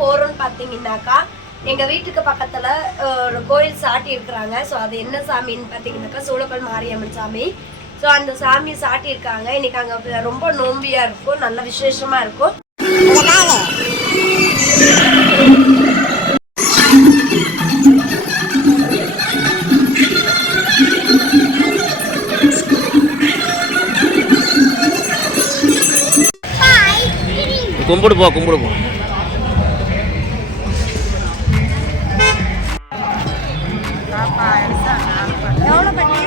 போறோம்னு பாத்தீங்கன்னாக்கா எங்க வீட்டுக்கு பக்கத்துல ஒரு கோயில் சாட்டி இருக்கிறாங்க. ஸோ அது என்ன சாமின்னு பாத்தீங்கன்னாக்கா சூளக்கல் மாரியம்மன் சாமி. ஸோ அந்த சாமி சாட்டி இருக்காங்க. இன்னைக்கு அங்க ரொம்ப நோம்பியா இருக்கும், நல்ல விசேஷமா இருக்கும். கும்பிடு போ கும்பிடு போ. எவ்வளோ பண்ணி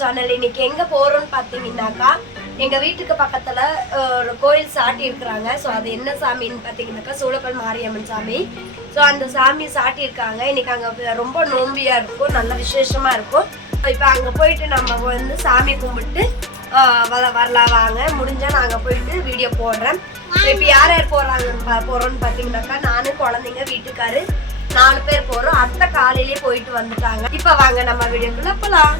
சேனல். இன்னைக்கு எங்க போறோம்னு பாத்தீங்கன்னாக்கா எங்க வீட்டுக்கு பக்கத்துல ஒரு கோயில் சாட்டி இருக்கிறாங்க. ஸோ அது என்ன சாமின்னு பாத்தீங்கன்னாக்கா சூளக்கல் மாரியம்மன் சாமி. ஸோ அந்த சாமி சாட்டி இருக்காங்க. இன்னைக்கு அங்க ரொம்ப நோம்பியா இருக்கும், நல்ல விசேஷமா இருக்கும். இப்போ அங்க போயிட்டு நம்ம வந்து சாமி கும்பிட்டு வரலாம் வாங்க. முடிஞ்சா நான் அங்க போயிட்டு வீடியோ போடுறேன். இப்போ யார் யார் போறோம்னு பாத்தீங்கன்னாக்கா நானு, குழந்தைங்க, வீட்டுக்காரு 4 பேர் போறோம். அத்தை காலையிலேயே போயிட்டு வந்துட்டாங்க. இப்போ வாங்க நம்ம வீடியோக்குள்ள போலாம்.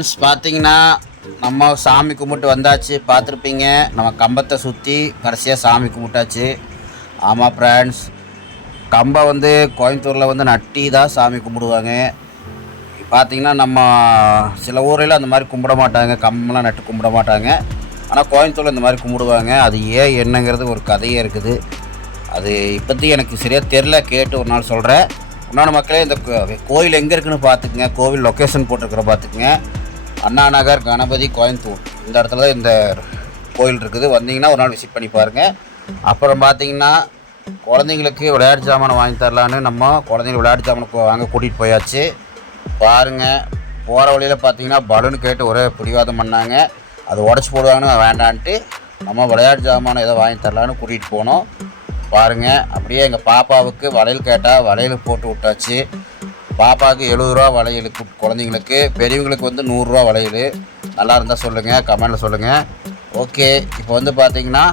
ஃப்ரெண்ட்ஸ் பார்த்தீங்கன்னா நம்ம சாமி கும்பிட்டு வந்தாச்சு. பார்த்துருப்பீங்க நம்ம கம்பத்தை சுற்றி கடைசியாக சாமி கும்பிட்டாச்சு. ஆமாம் ஃப்ரெண்ட்ஸ், கம்பம் வந்து கோயம்புத்தூரில் வந்து நட்டி தான் சாமி கும்பிடுவாங்க. பார்த்திங்கன்னா நம்ம சில ஊரில் அந்த மாதிரி கும்பிட மாட்டாங்க, கம்பெல்லாம் நட்டு கும்பிட மாட்டாங்க. ஆனால் கோயம்புத்தூரில் இந்த மாதிரி கும்பிடுவாங்க. அது ஏன் என்னங்கிறது ஒரு கதையே இருக்குது. அது இப்போத்தி எனக்கு சரியாக தெரில, கேட்டு ஒரு நாள் சொல்கிறேன். இன்னொன்று மக்களே, இந்த கோயில் எங்கே இருக்குதுன்னு பார்த்துக்குங்க. கோவில் லொக்கேஷன் போட்டிருக்கிற பார்த்துக்குங்க. அண்ணா நகர் கணபதி கோயம்புத்தூர், இந்த இடத்துல தான் இந்த கோயில் இருக்குது. வந்தீங்கன்னா ஒரு நாள் விசிட் பண்ணி பாருங்கள். அப்புறம் பார்த்தீங்கன்னா குழந்தைங்களுக்கு விளையாட்டு ஜாமான் வாங்கி தரலான்னு நம்ம குழந்தைங்களுக்கு விளையாட்டு ஜாமான் வாங்க கூட்டிகிட்டு போயாச்சு. பாருங்கள், போகிற வழியில் பார்த்தீங்கன்னா பலூன் கேட்டு ஒரே பிடிவாதம் பண்ணாங்க. அது உடச்சி போடுவாங்கன்னு வேண்டான்ட்டு நம்ம விளையாட்டு ஜாமான் ஏதோ வாங்கி தரலான்னு கூட்டிகிட்டு போனோம். பாருங்கள், அப்படியே எங்கள் பாப்பாவுக்கு வளையல் கேட்டால் வளையல் போட்டு விட்டாச்சு. பாப்பாவுக்கு 70 ரூபா வளையல் குழந்தைங்களுக்கு, பெரியவங்களுக்கு வந்து 100 ரூபா வளையல். நல்லா இருந்தால் சொல்லுங்கள், கமெண்டில் சொல்லுங்கள். ஓகே, இப்போ வந்து பார்த்திங்கன்னா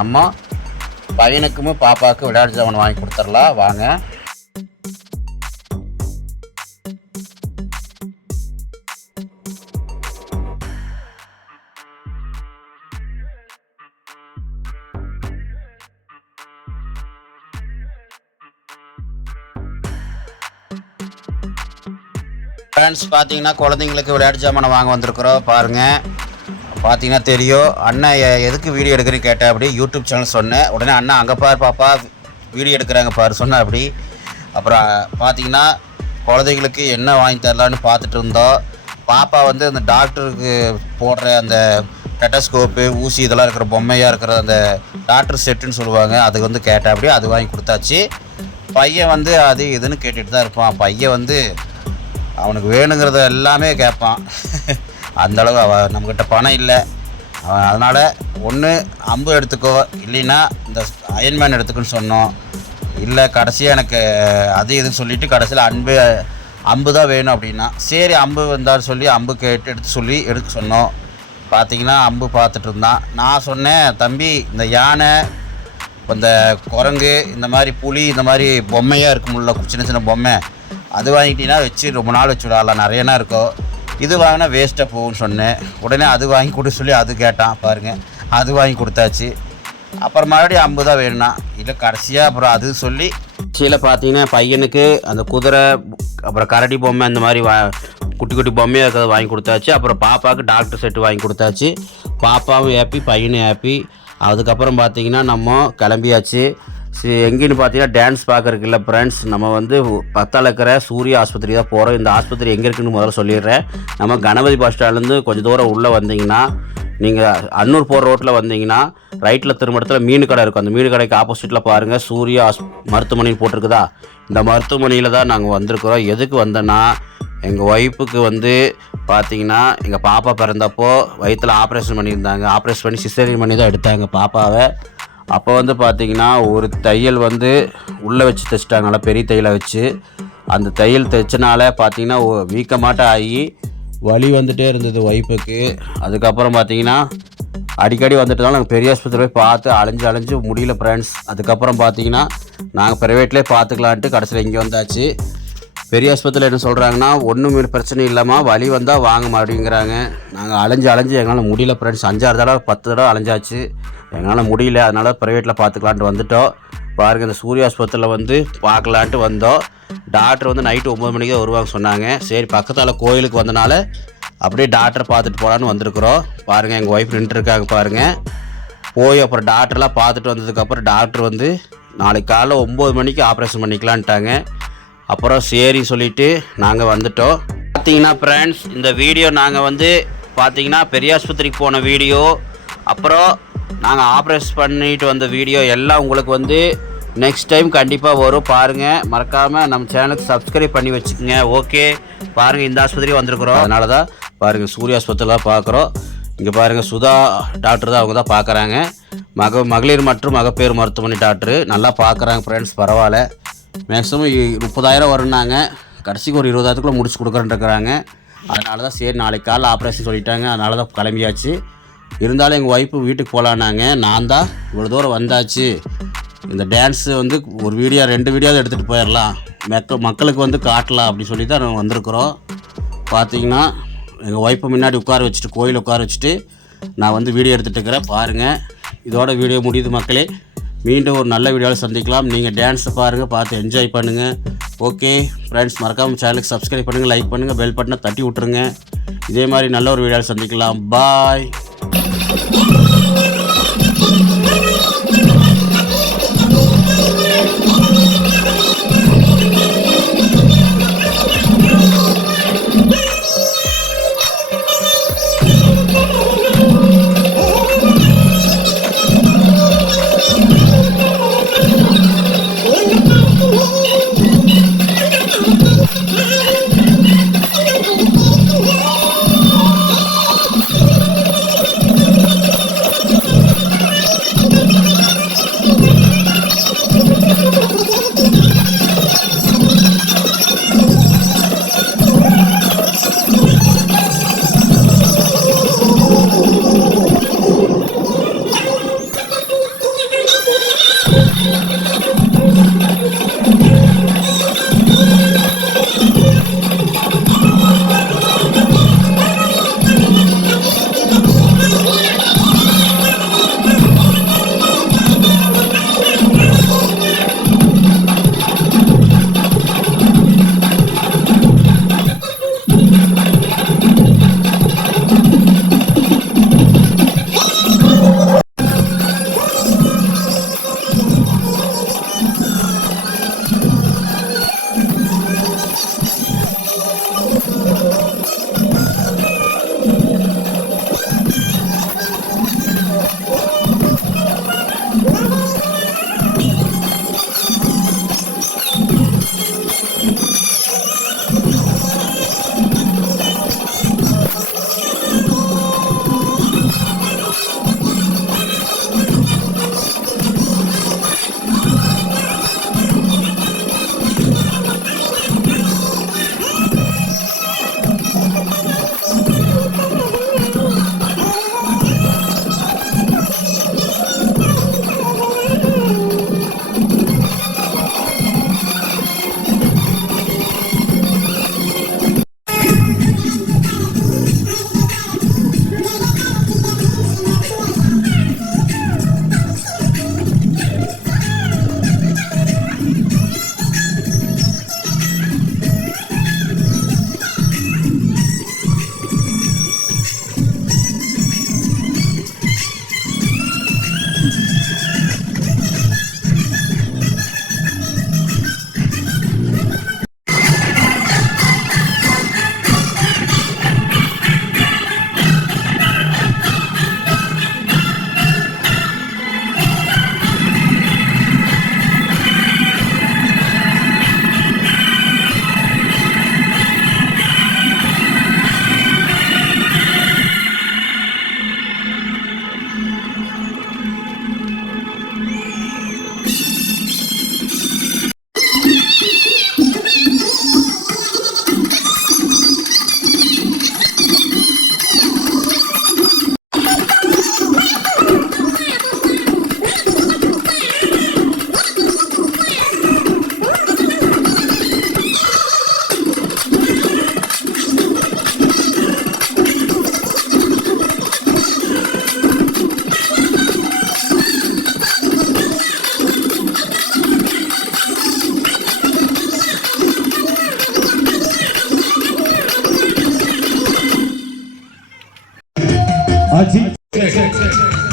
நம்ம பையனுக்கும் பாப்பாவுக்கு விளையாட்டு ஜாமான் வாங்கி கொடுத்துடலாம் வாங்க. ஃப்ரெண்ட்ஸ் பார்த்தீங்கன்னா குழந்தைங்களுக்கு விளையாட்டு ஜாமான் வாங்க வந்திருக்கிறோம். பாருங்கள், பார்த்தீங்கன்னா தெரியும். அண்ணன் எதுக்கு வீடியோ எடுக்கிறேன்னு கேட்டேன். அப்படி யூடியூப் சேனல் சொன்னேன். உடனே அண்ணா அங்கே பாரு பாப்பா வீடியோ எடுக்கிறாங்க பாரு சொன்னேன். அப்படி அப்புறம் பார்த்தீங்கன்னா குழந்தைங்களுக்கு என்ன வாங்கி தரலான்னு பார்த்துட்டு இருந்தோம். பாப்பா வந்து அந்த டாக்டருக்கு போடுற அந்த டெட்டஸ்கோப்பு ஊசி இதெல்லாம் இருக்கிற பொம்மையாக இருக்கிற அந்த டாக்டர் செட்டுன்னு சொல்லுவாங்க, அதுக்கு வந்து கேட்டேன். அப்படி அது வாங்கி கொடுத்தாச்சு. பையன் வந்து அது இதுன்னு கேட்டுட்டு தான் இருப்பான். பையன் வந்து அவனுக்கு வேணுங்கிறத எல்லாமே கேட்பான். அந்தளவு நம்மக்கிட்ட பணம் இல்லை. அதனால் ஒன்று அம்பு எடுத்துக்கோ, இல்லைன்னா இந்த அயன்மேன் எடுத்துக்கோன்னு சொன்னோம். இல்லை கடைசியாக எனக்கு அது இதுன்னு சொல்லிவிட்டு கடைசியில் அம்பு தான் வேணும் அப்படின்னா, சரி அம்பு வந்தாலும் சொல்லி அம்பு கேட்டு எடுக்க சொன்னோம். பார்த்திங்கன்னா அம்பு பார்த்துட்டு இருந்தான். நான் சொன்னேன், தம்பி இந்த யானை, இந்த குரங்கு, இந்த மாதிரி புலி, இந்த மாதிரி பொம்மையாக இருக்கும்ல சின்ன சின்ன பொம்மை, அது வாங்கிட்டீங்கன்னா வச்சு ரொம்ப நாள் வச்சு விடாலாம், நிறையனா இருக்கும். இது வாங்கினா வேஸ்ட்டாக போகும்னு சொன்னேன். உடனே அது வாங்கி கொடு சொல்லி அது கேட்டான். பாருங்கள், அது வாங்கி கொடுத்தாச்சு. அப்புறம் மறுபடியும் அம்பு தான் வேணும்னா, இல்லை கடைசியாக அப்புறம் அது சொல்லி கடைசியில் பார்த்தீங்கன்னா பையனுக்கு அந்த குதிரை, அப்புறம் கரடி பொம்மை, அந்த மாதிரி குட்டி குட்டி பொம்மையாக இருக்கிறத வாங்கி கொடுத்தாச்சு. அப்புறம் பாப்பாவுக்கு டாக்டர் செட்டு வாங்கி கொடுத்தாச்சு. பாப்பாவும் ஹாப்பி, பையனும் ஹாப்பி. அதுக்கப்புறம் பார்த்தீங்கன்னா நம்ம கிளம்பியாச்சு. எங்கேன்னு பார்த்தீங்கன்னா டான்ஸ் பார்க்குறதுக்கு இல்லை ஃப்ரெண்ட்ஸ், நம்ம வந்து பக்கத்தில் இருக்கிற சூர்யா ஆஸ்பத்திரி தான் போகிறோம். இந்த ஆஸ்பத்திரி எங்கே இருக்குன்னு முதல்ல சொல்லிடுறேன். நம்ம கணபதி பஸ் ஸ்டாண்ட்லேருந்து கொஞ்சம் தூரம் உள்ளே வந்தீங்கன்னா, நீங்கள் அன்னூர் போகிற ரோட்டில் வந்தீங்கன்னா ரைட்டில் திரும்ப இடத்துல மீன் கடை இருக்கும். அந்த மீன் கடைக்கு ஆப்போசிட்டில் பாருங்கள் சூர்யா மருத்துவமனைன்னு போட்டிருக்குதா. இந்த மருத்துவமனையில் தான் நாங்கள் வந்திருக்கிறோம். எதுக்கு வந்தோன்னா, எங்கள் ஒய்ஃபுக்கு வந்து பார்த்திங்கன்னா எங்கள் பாப்பா பிறந்தப்போ வயிற்றில் ஆப்ரேஷன் பண்ணியிருந்தாங்க. ஆப்ரேஷன் பண்ணி சிசேரியன் பண்ணி தான் எடுத்தாங்க பாப்பாவை. அப்போ வந்து பார்த்திங்கன்னா ஒரு தையல் வந்து உள்ளே வச்சு தைச்சிட்டாங்க, நல்லா பெரிய தையலை வச்சு. அந்த தையல் தைச்சனால பார்த்திங்கன்னா வீக்கமாட்டம் ஆகி வலி வந்துகிட்டே இருந்தது ஒய்ஃபுக்கு. அதுக்கப்புறம் பார்த்திங்கன்னா அடிக்கடி வந்துட்டதால நாங்கள் பெரிய ஆஸ்பத்திரி போய் பார்த்து அலைஞ்சு முடியல ஃப்ரெண்ட்ஸ். அதுக்கப்புறம் பார்த்திங்கன்னா நாங்கள் ப்ரைவேட்லேயே பார்த்துக்கலான்ட்டு கடைசியில் இங்கே வந்தாச்சு. பெரிய ஆஸ்பத்திரியில் என்ன சொல்கிறாங்கன்னா, ஒன்றும் பிரச்சனை இல்லாமல் வலி வந்தால் வாங்க அப்படிங்கிறாங்க. நாங்கள் அலைஞ்சு எங்களால் முடியல ஃப்ரெண்ட்ஸ். 5-6 தடவை 10 தடவை அலைஞ்சாச்சு, எங்களால் முடியல. அதனால் ப்ரைவேட்டில் பார்த்துக்கலான்ட்டு வந்துட்டோம். பாருங்கள், இந்த சூர்யா ஆஸ்பத்திரியில் வந்து பார்க்கலான்ட்டு வந்தோம். டாக்டர் வந்து நைட்டு 9 மணிக்கு தான் வருவாங்க சொன்னாங்க. சரி பக்கத்தில் கோயிலுக்கு வந்தனால அப்படியே டாக்டரை பார்த்துட்டு போகலான்னு வந்திருக்குறோம். பாருங்கள், எங்கள் ஒய்ஃப் நின்றுருக்காங்க பாருங்கள். போய் அப்புறம் டாக்டர்லாம் பார்த்துட்டு வந்ததுக்கப்புறம் டாக்டர் வந்து நாளைக்கு காலைல 9 மணிக்கு ஆப்ரேஷன் பண்ணிக்கலான்ட்டாங்க. அப்புறம் சரி சொல்லிவிட்டு நாங்கள் வந்துட்டோம். பார்த்தீங்கன்னா ஃப்ரெண்ட்ஸ், இந்த வீடியோ நாங்கள் வந்து பார்த்தீங்கன்னா பெரிய ஆஸ்பத்திரிக்கு போன வீடியோ, அப்புறம் நாங்கள் ஆப்ரேஷன் பண்ணிட்டு வந்த வீடியோ எல்லாம் உங்களுக்கு வந்து நெக்ஸ்ட் டைம் கண்டிப்பாக வரும். பாருங்கள், மறக்காமல் நம்ம சேனலுக்கு சப்ஸ்கிரைப் பண்ணி வச்சுக்கோங்க. ஓகே, பாருங்கள், இந்த ஆஸ்பத்திரி வந்திருக்கிறோம். அதனால தான் பாருங்கள் சூர்யா ஆஸ்பத்திரியில் தான் பார்க்குறோம். இங்கே பாருங்கள் சுதா டாக்டர் தான், அவங்க தான் பார்க்குறாங்க. மகளிர் மற்றும் மகப்பேறு மருத்துவமனை டாக்டரு நல்லா பார்க்குறாங்க ஃப்ரெண்ட்ஸ். பரவாயில்ல, மேக்ஸிமம் 30,000 வரும்னாங்க. கடைசிக்கு ஒரு 20,000க்குள்ளே முடிச்சு கொடுக்குறேன்ருக்குறாங்க. அதனால தான் சரி நாளைக்கு காலைல ஆப்ரேஷன் சொல்லிட்டாங்க. அதனால தான் கிளம்பியாச்சு. இருந்தாலும் எங்கள் ஒய்ஃபு வீட்டுக்கு போகலான்னாங்க. நான் தான் இவ்வளோ தூரம் வந்தாச்சு, இந்த டான்ஸு வந்து ஒரு வீடியோ 2 வீடியோவை எடுத்துகிட்டு போயிடலாம், மக்களுக்கு வந்து காட்டலாம் அப்படி சொல்லி தான் வந்திருக்கிறோம். பார்த்திங்கன்னா எங்கள் ஒய்ஃபை முன்னாடி உட்கார வச்சுட்டு கோயில் உட்கார வச்சுட்டு நான் வந்து வீடியோ எடுத்துகிட்டு இருக்கிறேன். பாருங்கள், இதோட வீடியோ முடியுது மக்களே. மீண்டும் ஒரு நல்ல வீடியோவில் சந்திக்கலாம். நீங்கள் டான்ஸை பாருங்கள், பார்த்து என்ஜாய் பண்ணுங்கள். ஓகே ஃப்ரெண்ட்ஸ், மறக்காமல் சேனலுக்கு சப்ஸ்கிரைப் பண்ணுங்கள், லைக் பண்ணுங்கள், பெல் பட்டனை தட்டி விட்ருங்க. இதே மாதிரி நல்ல ஒரு வீடியோவில் சந்திக்கலாம். பாய்.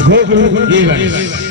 Go, go, go, go.